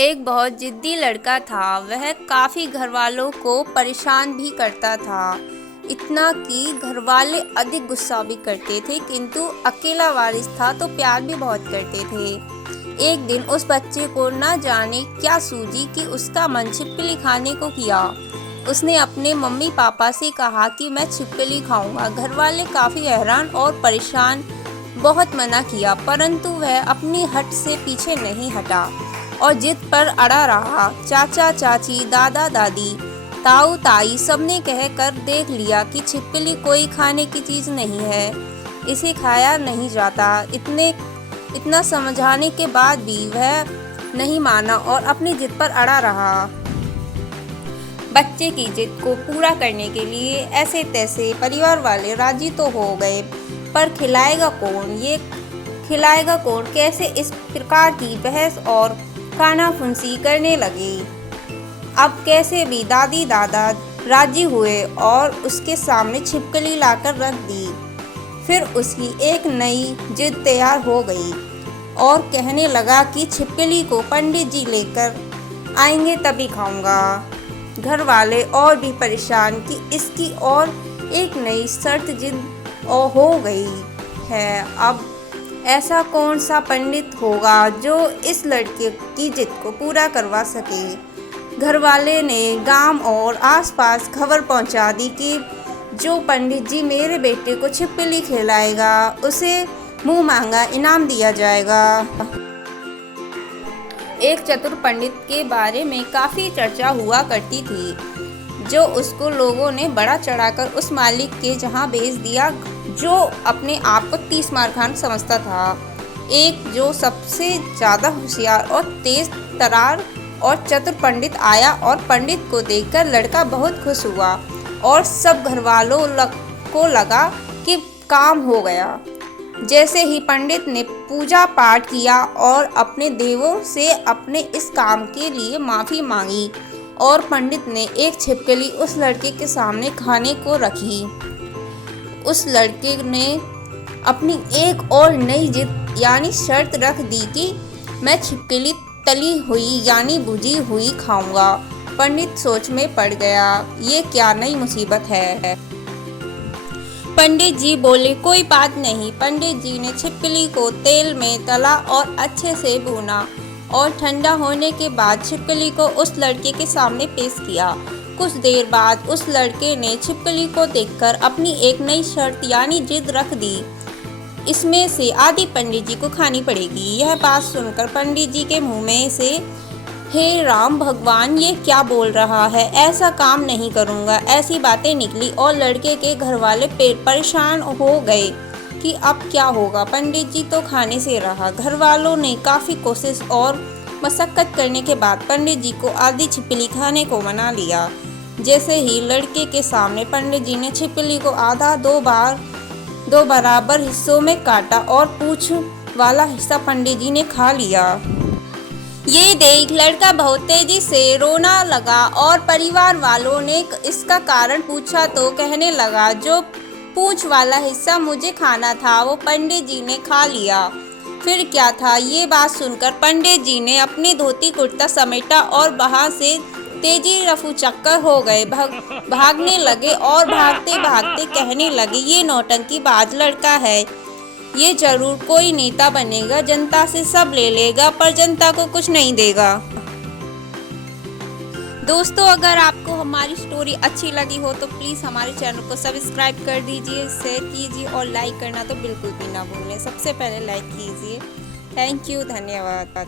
एक बहुत जिद्दी लड़का था। वह काफ़ी घरवालों को परेशान भी करता था, इतना कि घरवाले अधिक गुस्सा भी करते थे, किंतु अकेला वारिस था तो प्यार भी बहुत करते थे। एक दिन उस बच्चे को न जाने क्या सूझी कि उसका मन छिपकली खाने को किया। उसने अपने मम्मी पापा से कहा कि मैं छिपकली खाऊंगा। घरवाले काफ़ी हैरान और परेशान, बहुत मना किया, परंतु वह अपनी हट से पीछे नहीं हटा और जिद पर अड़ा रहा। चाचा चाची, दादा दादी, ताऊ ताई सबने कहकर देख लिया कि छिपकली कोई खाने की चीज़ नहीं है, इसे खाया नहीं जाता। इतना समझाने के बाद भी वह नहीं माना और अपनी जिद पर अड़ा रहा। बच्चे की जिद को पूरा करने के लिए ऐसे तैसे परिवार वाले राजी तो हो गए, पर खिलाएगा कौन, ये खिलाएगा कौन, कैसे, इस प्रकार की बहस और कानाफूसी करने लगे। अब कैसे भी दादी दादा राजी हुए और उसके सामने छिपकली लाकर रख दी। फिर उसकी एक नई जिद तैयार हो गई और कहने लगा कि छिपकली को पंडित जी लेकर आएंगे तभी खाऊंगा। घर वाले और भी परेशान कि इसकी और एक नई शर्त जिद हो गई है। अब ऐसा कौन सा पंडित होगा जो इस लड़के की जिद को पूरा करवा सके। घर वाले ने गांव और आसपास खबर पहुंचा दी कि जो पंडित जी मेरे बेटे को छिपकली खिलाएगा उसे मुंह मांगा इनाम दिया जाएगा। एक चतुर पंडित के बारे में काफ़ी चर्चा हुआ करती थी, जो उसको लोगों ने बड़ा चढ़ाकर उस मालिक के जहां भेज दिया जो अपने आप को 30 मार खान समझता था। एक जो सबसे ज़्यादा होशियार और तेज तरार और चतुर पंडित आया और पंडित को देखकर लड़का बहुत खुश हुआ और सब घरवालों को लगा कि काम हो गया। जैसे ही पंडित ने पूजा पाठ किया और अपने देवों से अपने इस काम के लिए माफ़ी मांगी और पंडित ने एक छिपकली उस लड़के के सामने खाने को रखी। उस लड़के ने अपनी एक और नई जिद यानी शर्त रख दी कि मैं छिपकली तली हुई यानी भुजी हुई खाऊंगा। पंडित सोच में पड़ गया, ये क्या नई मुसीबत है। पंडित जी बोले, कोई बात नहीं। पंडित जी ने छिपकली को तेल में तला और अच्छे से भूना और ठंडा होने के बाद छिपकली को उस लड़के के सामने पेश किया। कुछ देर बाद उस लड़के ने छिपकली को देखकर अपनी एक नई शर्त यानी जिद रख दी, इसमें से आधी पंडित जी को खानी पड़ेगी। यह बात सुनकर पंडित जी के मुंह में से, हे राम भगवान, ये क्या बोल रहा है, ऐसा काम नहीं करूँगा, ऐसी बातें निकली और लड़के के घर वाले परेशान हो गए कि अब क्या होगा। पंडित जी तो खाने से रहा। घर वालों ने काफ़ी कोशिश और मशक्क़त करने के बाद पंडित जी को आधी छिपकली खाने को मना लिया। जैसे ही लड़के के सामने पंडित जी ने छिपकली को आधा दो बराबर हिस्सों में काटा और पूंछ वाला हिस्सा पंडित जी ने खा लिया। ये देख लड़का बहुत तेजी से रोना लगा और परिवार वालों ने इसका कारण पूछा तो कहने लगा, जो पूंछ वाला हिस्सा मुझे खाना था वो पंडित जी ने खा लिया। फिर क्या था। ये बात सुनकर पंडित जी ने अपनी धोती कुर्ता समेटा और वहां से तेजी रफू चक्कर हो गए, भागने लगे और भागते भागते कहने लगे, ये नौटंकीबाज लड़का है, ये जरूर कोई नेता बनेगा, जनता से सब ले लेगा पर जनता को कुछ नहीं देगा। दोस्तों, अगर आपको हमारी स्टोरी अच्छी लगी हो तो प्लीज़ हमारे चैनल को सब्सक्राइब कर दीजिए, शेयर कीजिए और लाइक करना तो बिल्कुल भी ना भूलें। सबसे पहले लाइक कीजिए। थैंक यू, धन्यवाद।